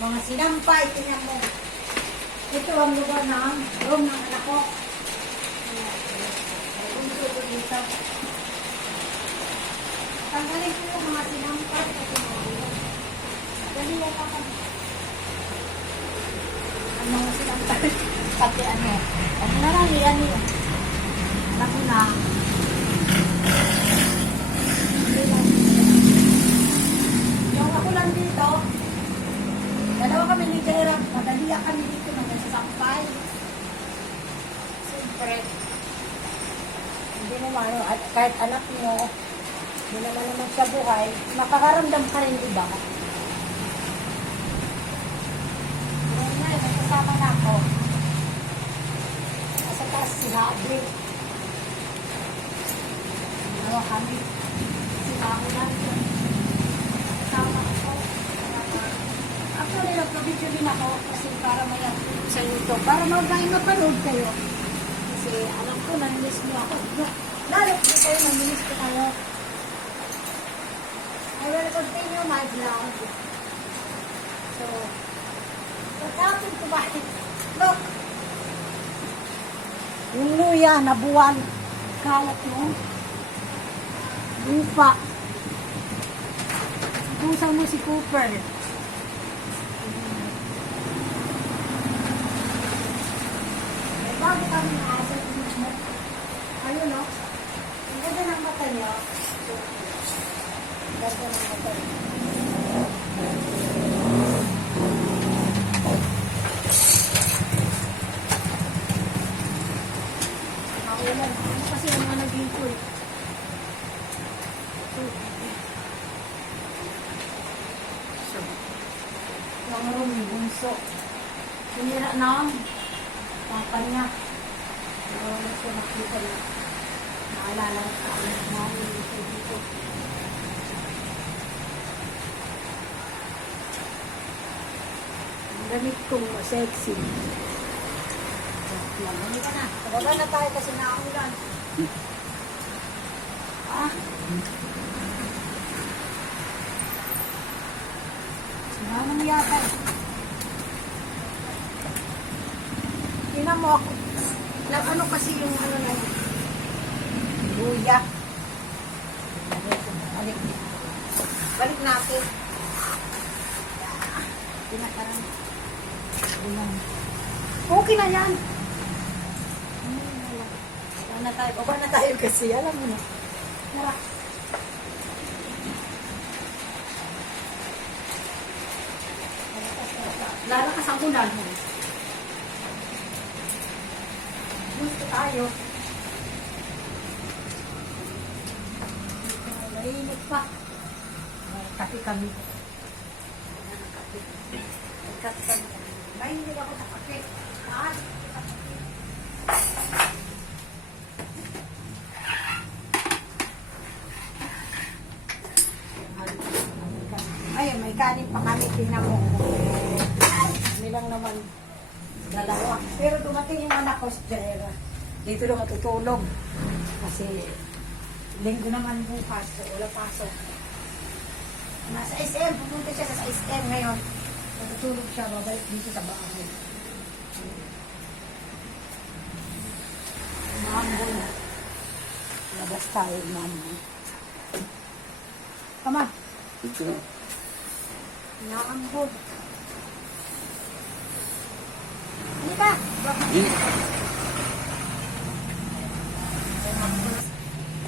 Mga sinampay, tingnan mo. Ito ang lugar ng room ng anak ko. Bunso ko dito. Tanggalin ko yung mga sinampay kasi mga dali yan ako. Ang mga sinampay. Pati ano. Ano na lang yan yun. Alam mo na. Yung ako lang dito, dalawa kami ni Jera, madaliya kami dito ng sasampay. Siyempre, hindi naman, at kahit anak mo, hindi naman siya buhay, makakaramdam ka rin, diba? Ngayon na, may kasama na ako. Nasa taas si Habi. Dalawa kami. Si Habi lang. Kasama ako. Actually, nagpa-video din ako kasi para may upload sa YouTube. Para mapanood kayo. Kasi alam ko, nanilis mo ako. Lalo ko kayo, nanilis ko kayo. I will continue my vlog. So, what happened to my... Look! Yung luya, nabuwal. Kalat yung lupa. Busan mo si Cooper. Bago kami na-asset mo. Ayun, no? Ang ganda ng mata niyo. Ang ganda ng mata niyo. Naulan. Ano kasi yung mga naging ko eh. Yung room, yung bunso. Sinira na ang papa niya. Pero wala siya nakita na. Naalala ko sa anak mo. Dito. Ang gamit kong sexy. Lamang ka na. Tabaga na tayo kasi nakaulan. Ah. Sinamang yata. Tingnan mo ako. Ano kasi yung ano na yun? Luya. Balik natin. Pinakarang. Okay na yan. Baba na tayo kasi. Alam mo na. Tara. Lalakas ang ulan. Gusto tayo. Naiinit pa. Kape kami. Kape kami. Naiinit ako sa kape. Saan? Ay, may kanin pa kami. Tingnan mo. Nilang naman dalawa. Pero dumating yung anak ko si Jaira. Dito lang matutulog. Kasi linggo naman bukas. So, wala pasok. Nasa SM. Pupunta siya sa SM ngayon. Matutulog siya. Babalik dito sa bahay. Mahambol. Labas tayo, mahambol. Come on. Mahambol. Hindi ba?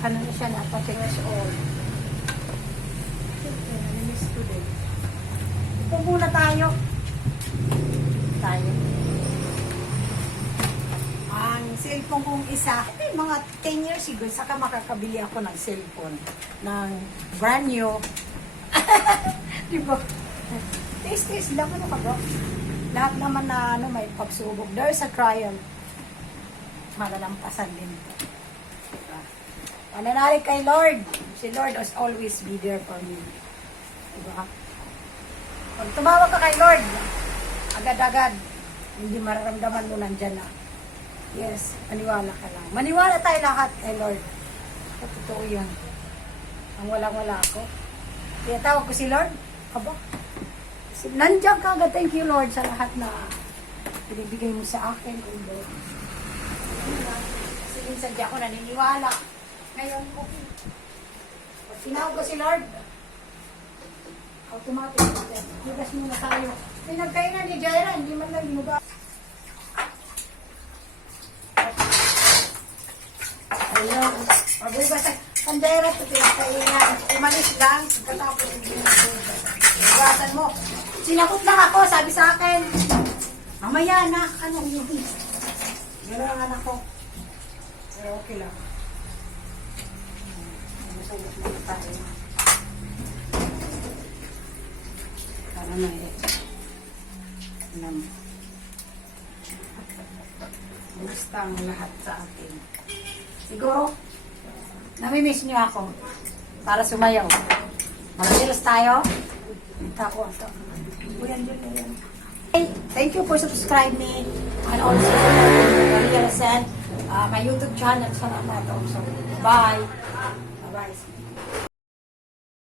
Ano na siya, napating years old. Siyempre, nanimiss ko din. Ito muna tayo. Ang cellphone kong isa, mga 10 years ago, saka makakabili ako ng cellphone. Ng brand new. Diba? Taste lang ano ka bro? Lahat naman na ano, may pagsubok. There's a trial. Malalampasan din ito. Diba? Pananalig kay Lord. Si Lord was always be there for me. Diba? Pag tumawag ka kay Lord, agad-agad, hindi mararamdaman mo nandyan na. Yes, maniwala ka lang. Maniwala tayo lahat kay Lord. Totoo yan. Ang walang-wala ako. Kaya tawag ko si Lord, aba, Nandiyan ka agad. Thank you, Lord, sa lahat na binibigay mo sa akin, Lord. Kasi minsan di ako naniniwala. Ngayon, okay. Pag tinawag ko si Lord, automatic. Hugas muna tayo. Pinagkainan ni Jaira, hindi man lang hinuga. Ayun. Pag-hugas ang kandera, ito pinagkainan. Umalis lang, pagkatapos hindi na hugas. Hugasan mo. Sinakot lang ako, sabi sa akin. Mamaya na, ano yun? Gano'n ang anak ko. Pero okay lang. Masugot muna tayo. Para na gusto ang lahat sa atin. Siguro, namimiss niyo ako para sumayaw. Mag-ilos tayo. Tako ito. Hey, thank you for subscribe me and also Maria Sen, my YouTube channel. Salamat also. Bye. Bye-bye.